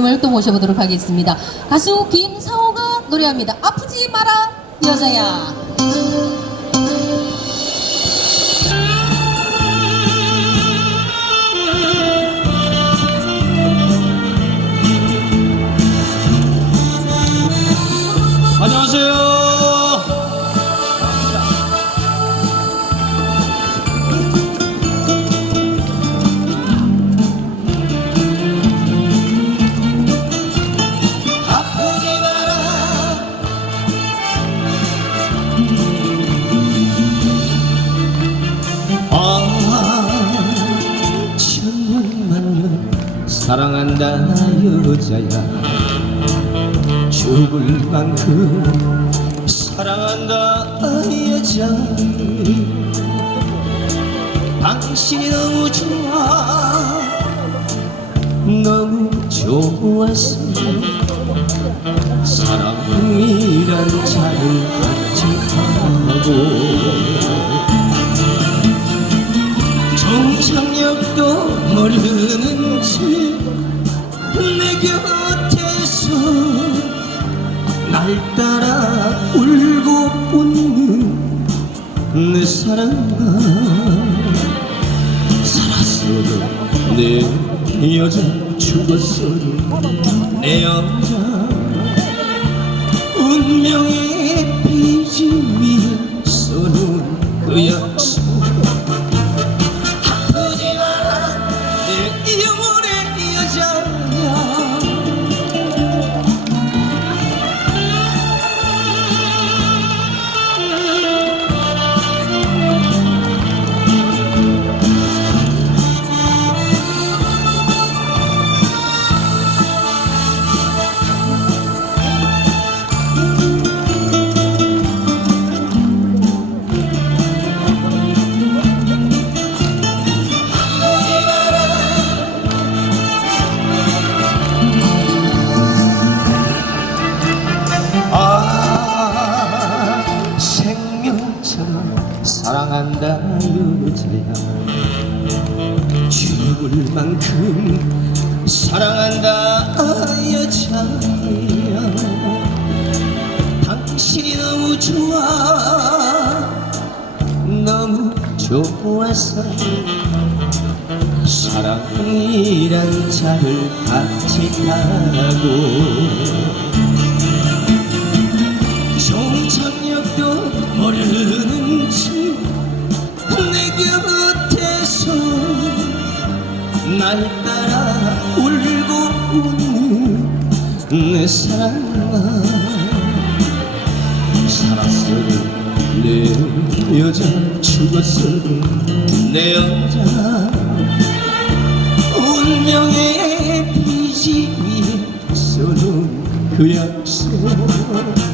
감독님을 또 모셔보도록 하겠습니다. 가수 김사호가 노래합니다. 아프지 마라 여자야. 사랑한다 여자야. 죽을 만큼 사랑한다 여자. 당신이 너무 좋아. 너무 좋아서 사랑이란 차를 같이 정착력도 모르는 채내 곁에서 날 따라 울고 웃는 내 사랑아 살았어도 내 여자 죽었어도 내 여자 사랑한다 여자야 죽을 만큼 사랑한다 여자야 당신이 너무 좋아. 너무 좋아서 사랑이란 차를 같이 타고 날 따라 울고 웃는 내 사랑아 살았어도 내 여자 죽었어도 내 여자 운명의 비지 위에 써놓은 그 약.